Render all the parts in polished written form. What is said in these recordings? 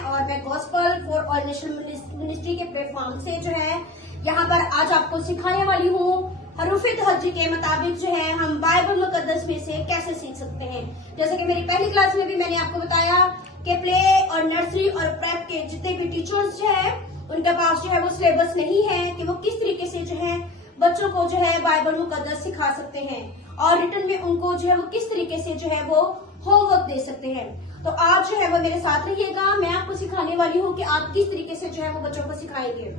हैं और मैं gospel for all nation ministry के प्लेटफॉर्म से जो है यहाँ पर आज आपको सिखाने वाली हूँ हरूफे तहज्जी के मुताबिक जो है हम बाइबल मुकद्दस में से कैसे सीख सकते हैं। जैसे कि मेरी पहली क्लास में भी मैंने आपको बताया कि प्ले और नर्सरी और प्रेप के जितने भी टीचर्स जो है उनके पास जो है वो सिलेबस नहीं है कि वो किस तरीके से जो है बच्चों को जो है बाइबल मुकद्दस सिखा सकते हैं और रिटर्न में उनको जो है वो किस तरीके से जो है वो होमवर्क दे सकते हैं। तो आज जो है वो मेरे साथ रहिएगा, मैं आपको सिखाने वाली हूँ कि आप किस तरीके से जो है वो बच्चों को सिखाएंगे।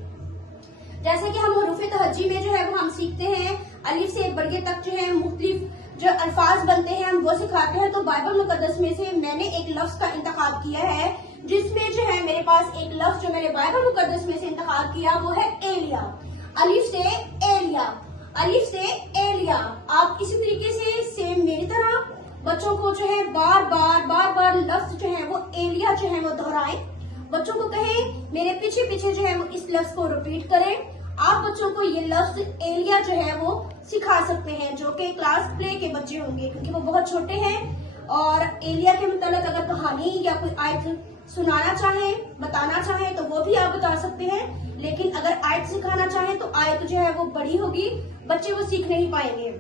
जैसे कि हम हरूफे तहज्जी में जो है वो हम सीखते हैं अलिफ से बड़े तक जो है मुख्तलिफ जो अल्फाज बनते हैं हम वो सिखाते हैं। तो बाइबल मुकद्दस में से मैंने एक लफ्ज का इंतखाब किया है जिसमें जो है मेरे पास एक लफ्ज जो मैंने बाइबल मुकद्दस में से इंतखाब किया वो है एलिया। अलिफ से एलिया, अलिफ से एलिया। आप इसी तरीके से सेम मेरी तरह बच्चों को जो है बार बार लफ्ज जो है वो एलिया जो है वो दोहराएं। बच्चों को कहें मेरे पीछे पीछे जो है वो इस लफ्ज को रिपीट करें। आप बच्चों को ये लफ्ज एलिया जो है वो सिखा सकते हैं जो कि क्लास प्ले के बच्चे होंगे क्योंकि वो बहुत छोटे हैं। और एलिया के मतलब अगर कहानी या कोई आयत सुनाना चाहे बताना चाहे तो वो भी आप बता सकते हैं, लेकिन अगर आयत सिखाना चाहे तो आयत जो है वो बड़ी होगी, बच्चे वो सीख नहीं पाएंगे।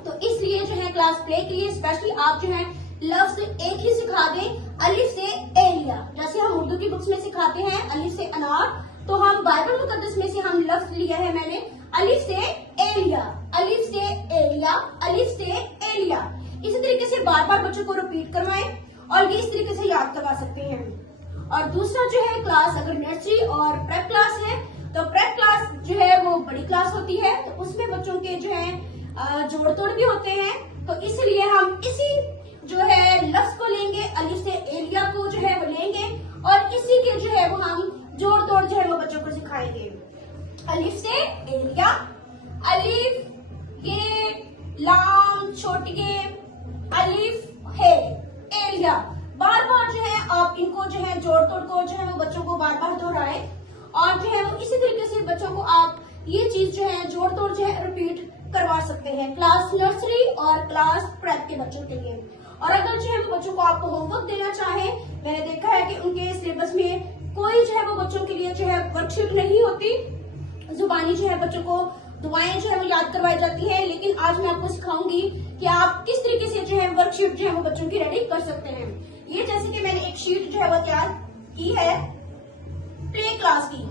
तो इसलिए जो है क्लास प्ले के लिए स्पेशली आप जो है लफ्ज एक ही सिखा दें अलिफ से एलिया। जैसे हम उर्दू की बुक्स में सिखाते हैं अलिफ से अनार, तो हम बाइबल मुकद्दस में से हम लफ्ज लिया है मैंने अलिफ से एलिया, अलिफ से एलिया, अलिफ से एलिया। इसी तरीके से बार बार बच्चों को रिपीट करवाएं और ये इस तरीके से याद करवा सकते हैं। और दूसरा जो है क्लास अगर नर्सरी और प्रेप क्लास है तो प्रेप क्लास जो है वो बड़ी क्लास होती है तो उसमें बच्चों के जो है जोड़ तोड़ भी होते हैं। तो इसलिए हम इसी जो है लफ्ज को लेंगे अलिफ से एलिया को जो है वो लेंगे और इसी के जो है वो हम जोड़ तोड़ जो है वो बच्चों को सिखाएंगे। अलिफ से एलिया, अलिफ ये लाम छोटी ये अलिफ है एलिया। बार बार जो है आप इनको जो है जोड़ तोड़ को जो है वो बच्चों को बार बार दोहराएं और जो है वो इसी तरीके से बच्चों को आप ये चीज जो है जोड़ तोड़ जो है रिपीट करवा सकते हैं क्लास नर्सरी और क्लास प्रेप के बच्चों के लिए। और अगर जो है वो बच्चों को आपको होमवर्क देना चाहे, मैंने देखा है कि उनके सिलेबस में कोई जो है वो बच्चों के लिए जो है वर्कशीट नहीं होती, जुबानी जो है बच्चों को दुआएं जो है वो याद करवाई जाती है, लेकिन आज मैं आपको सिखाऊंगी कि आप किस तरीके से जो है वर्कशीट जो है वो बच्चों की रेडी कर सकते हैं। ये जैसे कि मैंने एक शीट जो है वो तैयार की है प्ले क्लास की,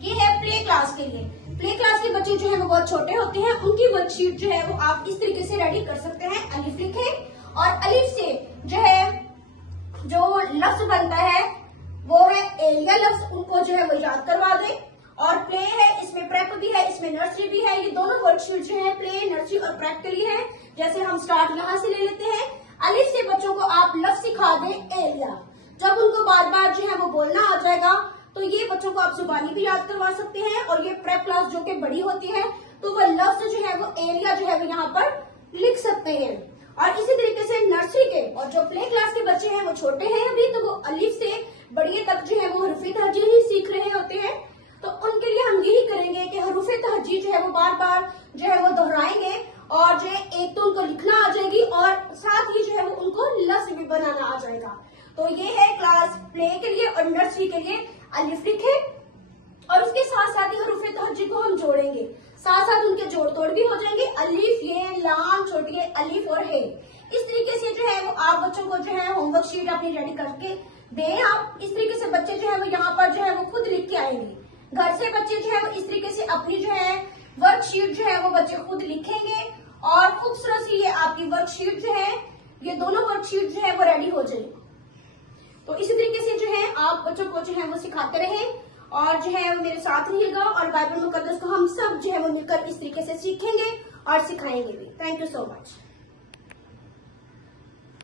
ये है प्ले क्लास के लिए। प्ले क्लास के बच्चे जो है वो बहुत छोटे होते हैं, उनकी वर्कशीट जो है वो आप इस तरीके से रेडी कर सकते हैं। अलिफ लिखें और अलिफ से जो है जो लफ्ज बनता है वो है एलिया लफ्ज, उनको जो है वो याद करवा दें। और प्ले है, इसमें प्रेप भी है, इसमें नर्सरी भी है। ये दोनों वर्कशीट जो है प्ले नर्सरी और प्रेप के लिए है। जैसे हम स्टार्ट यहाँ से ले लेते हैं, अलिफ से बच्चों को आप लफ्ज सिखा दें एलिया। जब उनको बार बार जो है वो बोलना आ जाएगा तो ये बच्चों को आप जुबानी भी याद करवा सकते हैं। और ये प्रेप क्लास जो कि बड़ी होती है तो वो लफ्ज जो है वो एलिया जो है वो यहाँ पर लिख सकते हैं। और इसी तरीके से नर्सरी के और जो प्ले क्लास के बच्चे हैं वो छोटे हैं अभी, तो वो अलिफ से बड़े तक जो है वो हरूफे तहज्जी ही सीख रहे होते हैं। तो उनके लिए हम यही करेंगे कि हरूफे तहज्जी जो है वो बार बार जो है वो दोहराएंगे और जो है एक तो उनको लिखना आ जाएगी और साथ ही जो है वो उनको लफ्ज भी बनाना आ जाएगा। तो ये है क्लास प्ले के लिए और नर्सरी के लिए अलिफ लिखे और उसके साथ साथ ही हरूफे तहज्जी को हम जोड़ेंगे, साथ साथ उनके जोड़ तोड़ भी हो जाएंगे। अलिफ ये लाम छोटी ये अलिफ और है। इस तरीके से जो है वो आप बच्चों को जो है होमवर्क शीट अपनी रेडी करके दें। आप इस तरीके से बच्चे जो है वो यहाँ पर जो है वो खुद लिख के आएंगे। घर से बच्चे जो है वो इस तरीके से अपनी जो है वर्कशीट जो है वो बच्चे खुद लिखेंगे और खूबसूरत सी ये आपकी वर्कशीट जो है ये दोनों वर्कशीट जो है वो रेडी हो जाएगी। तो इसी तरीके से जो है आप बच्चों को जो है वो सिखाते रहें और जो है वो मेरे साथ रहिएगा और बाइबल मुकद्दस को हम सब जो है वो मिलकर इस तरीके से सीखेंगे और सिखाएंगे भी। Thank you so much.